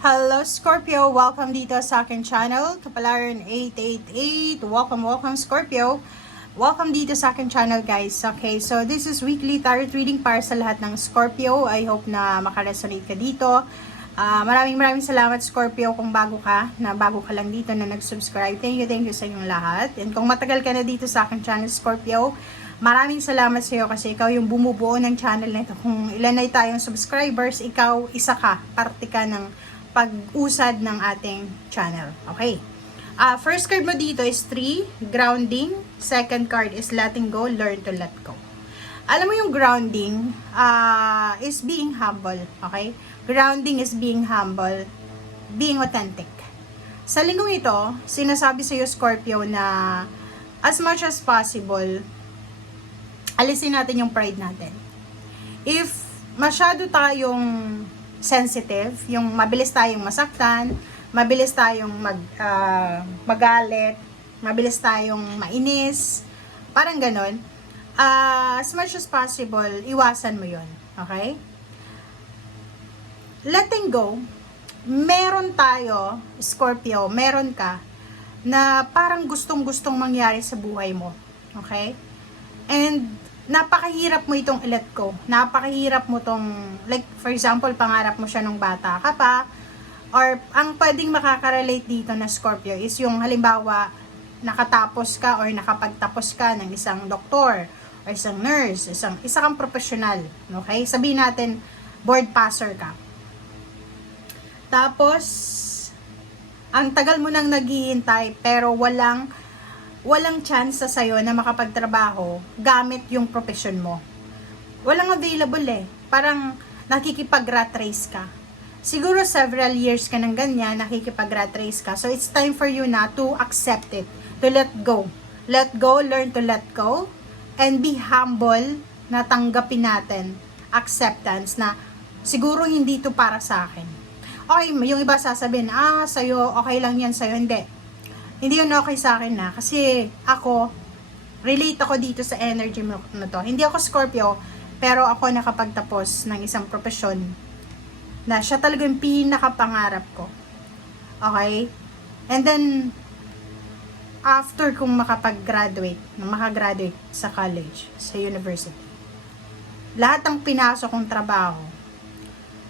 Hello Scorpio! Welcome dito sa aking channel, Kapalaran 888. Welcome Scorpio! Welcome dito sa aking channel guys. Okay, so this is weekly tarot reading para sa lahat ng Scorpio. I hope na makaresonate ka dito. Maraming salamat Scorpio kung bago ka lang dito na nag-subscribe. Thank you sa inyong lahat. And kung matagal ka na dito sa aking channel Scorpio, maraming salamat sa iyo kasi ikaw yung bumubuo ng channel na ito. Kung ilan na tayong subscribers, ikaw isa ka, parte ka ng pag-usad ng ating channel. Okay. First card mo dito is 3, grounding. Second card is letting go, learn to let go. Alam mo yung grounding is being humble. Okay? Grounding is being humble, being authentic. Sa linggong ito, sinasabi sa iyo Scorpio na as much as possible, alisin natin yung pride natin. If masyado tayong sensitive, yung mabilis tayong masaktan, mabilis tayong magalit, mabilis tayong mainis, parang ganon. As much as possible, iwasan mo yon. Okay? Letting go, meron tayo, Scorpio, meron ka, na parang gustong-gustong mangyari sa buhay mo. Okay? And napakahirap mo itong i-let go. Napakahirap mo tong, like, for example, pangarap mo siya nung bata ka pa, or ang pwedeng makaka-relate dito na Scorpio is yung halimbawa, nakatapos ka or nakapagtapos ka ng isang doktor, or isang nurse, isa kang professional. Okay? Sabihin natin, board passer ka. Tapos, ang tagal mo nang naghihintay, pero walang chance sa sayo na makapagtrabaho gamit yung profession mo. Walang available eh. Parang nakikipag-rat race ka. Siguro several years ka ng ganyan, nakikipag-rat race ka. So it's time for you na to accept it. To let go. Let go, learn to let go. And be humble na tanggapin natin. Acceptance na siguro hindi to para sa akin. Okay, yung iba sasabihin, sa'yo, okay lang yan sa'yo. Hindi yun okay sa akin na. Kasi ako, relate ako dito sa energy mo na to. Hindi ako Scorpio, pero ako nakapagtapos ng isang profesyon na siya talaga yung pinakapangarap ko. Okay? And then, after kong makagraduate sa college, sa university, lahat ng pinasok kong trabaho,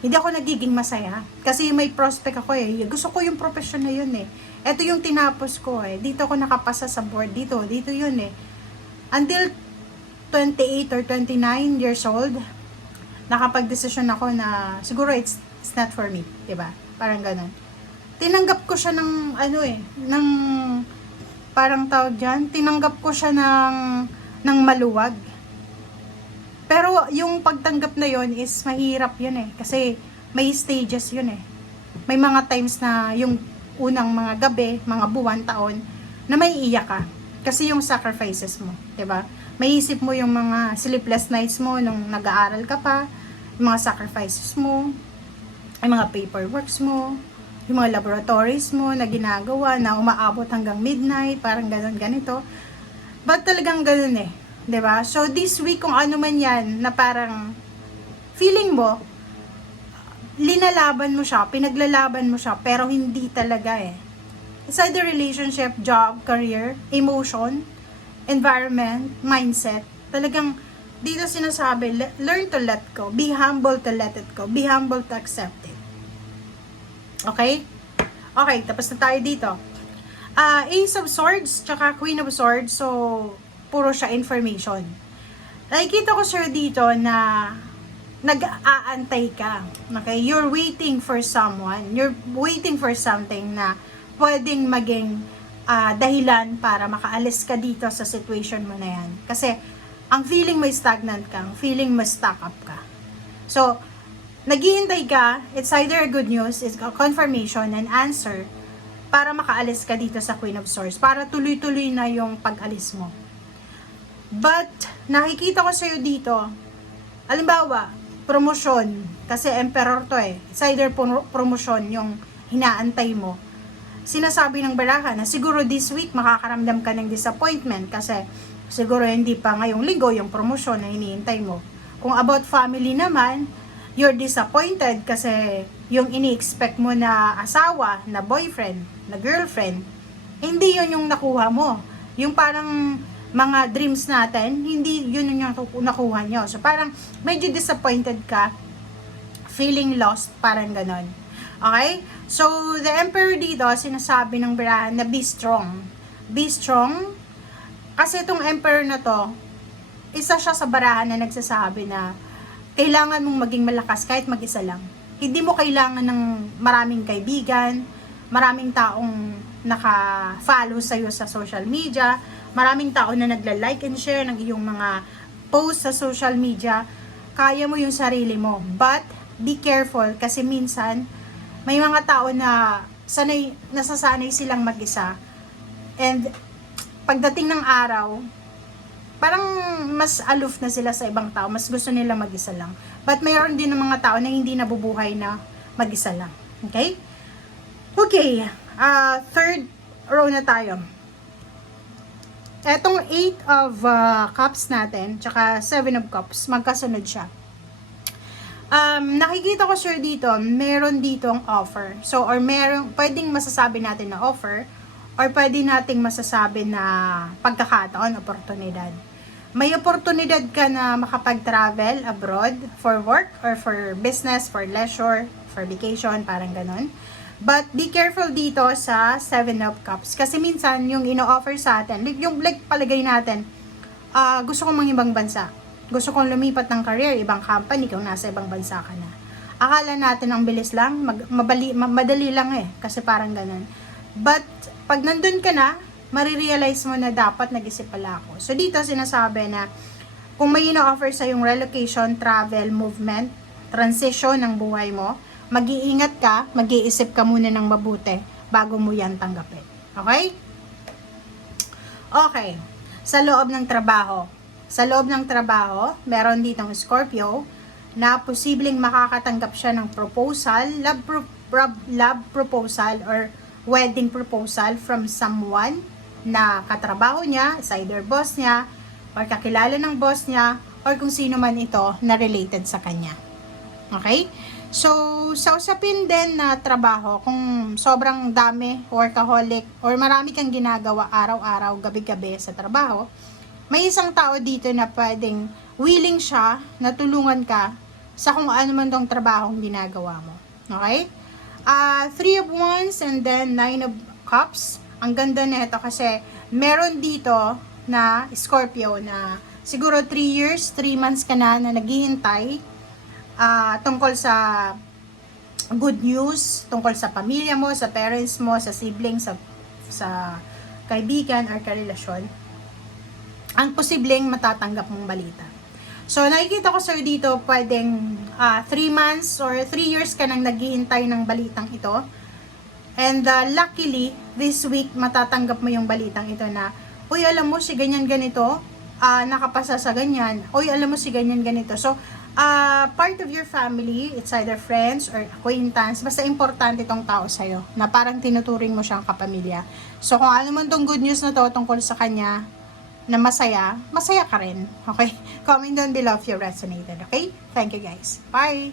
hindi ako nagiging masaya. Kasi may prospect ako eh. Gusto ko yung profession na yun eh. Ito yung tinapos ko eh. Dito ako nakapasa sa board. Dito yun eh. Until 28 or 29 years old, nakapag-desisyon ako na siguro it's not for me. Diba? Parang ganun. Tinanggap ko siya ng parang tawag dyan, tinanggap ko siya ng maluwag. Pero yung pagtanggap na yon is mahirap yun eh. Kasi may stages yun eh. May mga times na yung unang mga gabi, mga buwan, taon, na may iyak ka. Kasi yung sacrifices mo, 'di ba? May isip mo yung mga sleepless nights mo nung nag-aaral ka pa, yung mga sacrifices mo, yung mga paperworks mo, yung mga laboratories mo na ginagawa na umaabot hanggang midnight, parang ganito. But talagang ganun eh. 'Di ba? So this week kung ano man 'yan na parang feeling mo linalaban mo siya, pinaglalaban mo siya pero hindi talaga eh. It's either relationship, job, career, emotion, environment, mindset. Talagang dito sinasabi, learn to let go. Be humble to let it go. Be humble to accept it. Okay? Okay, tapos na tayo dito. Ace of Swords, tsaka Queen of Swords. So, puro siya information. Nakikita ko sir dito na nag-aantay ka. Okay? You're waiting for someone. You're waiting for something na pwedeng maging dahilan para makaalis ka dito sa situation mo na yan. Kasi, ang feeling mo stagnant ka, ang feeling mo stuck up ka. So, naghihintay ka, it's either good news, it's a confirmation, an answer, para makaalis ka dito sa Queen of Swords. Para tuloy-tuloy na yung pag-alis mo. But, nakikita ko sa'yo dito, halimbawa, promosyon, kasi emperor to eh. It's either promosyon yung hinaantay mo. Sinasabi ng baraha na siguro this week makakaramdam ka ng disappointment kasi siguro hindi pa ngayong linggo yung promosyon na hinihintay mo. Kung about family naman, you're disappointed kasi yung ini-expect mo na asawa, na boyfriend, na girlfriend, hindi yun yung nakuha mo. Yung parang mga dreams natin, hindi yun yung nakuha nyo. So parang medyo disappointed ka, feeling lost, parang ganon. Okay? So, the Emperor dito, sinasabi ng birahan na be strong. Be strong. Kasi itong Emperor na to, isa siya sa barahan na nagsasabi na kailangan mong maging malakas kahit mag-isa lang. Hindi mo kailangan ng maraming kaibigan, maraming taong naka-follow sa'yo sa social media, maraming tao na nagla-like and share ng iyong mga posts sa social media. Kaya mo yung sarili mo. But, be careful kasi minsan, may mga tao na nasasanay silang mag-isa. And, pagdating ng araw, parang mas aloof na sila sa ibang tao. Mas gusto nila mag-isa lang. But mayroon din ng mga tao na hindi nabubuhay na mag-isa lang. Okay? Okay. Third row na tayo. Etong 8 of cups natin, tsaka 7 of cups, magkasunod siya. Nakikita ko sure dito, meron ditong offer. So, or meron, pwedeng masasabi natin na offer, or pwede nating masasabi na pagkakataon, oportunidad. May oportunidad ka na makapag-travel abroad for work or for business, for leisure, for vacation, parang ganon. But be careful dito sa 7 of Cups. Kasi minsan, yung ino-offer sa atin, yung palagay natin, gusto kong mga ibang bansa. Gusto kong lumipat ng career, ibang company, kung nasa ibang bansa ka na. Akala natin ang bilis lang, madali lang kasi parang ganon. But, pag nandun ka na, marirealize mo na dapat nag-isip pala ako. So, dito sinasabi na kung may ino-offer sa yung relocation, travel, movement, transition ng buhay mo, mag-iingat ka, mag-iisip ka muna ng mabuti bago mo yan tanggapin. Okay? Okay. Sa loob ng trabaho. Sa loob ng trabaho, meron ditong Scorpio na posibleng makakatanggap siya ng proposal, love proposal or wedding proposal from someone na katrabaho niya, is either boss niya, or kakilala ng boss niya, or kung sino man ito na related sa kanya. Okay? So, sa usapin din na trabaho, kung sobrang dami, workaholic, or marami kang ginagawa araw-araw, gabi-gabi sa trabaho, may isang tao dito na pwedeng willing siya na tulungan ka sa kung ano man tong trabahong ginagawa mo. Okay? 3 of Wands and then 9 of Cups. Ang ganda nito kasi meron dito na Scorpio na siguro 3 years, 3 months ka na naghihintay tungkol sa good news, tungkol sa pamilya mo, sa parents mo, sa siblings, sa kaibigan or karelasyon. Ang posibleng matatanggap mong balita. So, nakikita ko sir dito, pwedeng 3 months or 3 years ka nang naghihintay ng balitang ito. And luckily, this week, matatanggap mo yung balitang ito na, uy, alam mo, si ganyan ganito, nakapasa sa ganyan. Uy, alam mo, si ganyan ganito. So, part of your family, it's either friends or acquaintance, basta importante itong tao sa'yo, na parang tinuturing mo siyang kapamilya. So, kung ano man tong good news na to tungkol sa kanya, na masaya, masaya ka rin. Okay? Comment down below if you resonated. Okay? Thank you guys. Bye!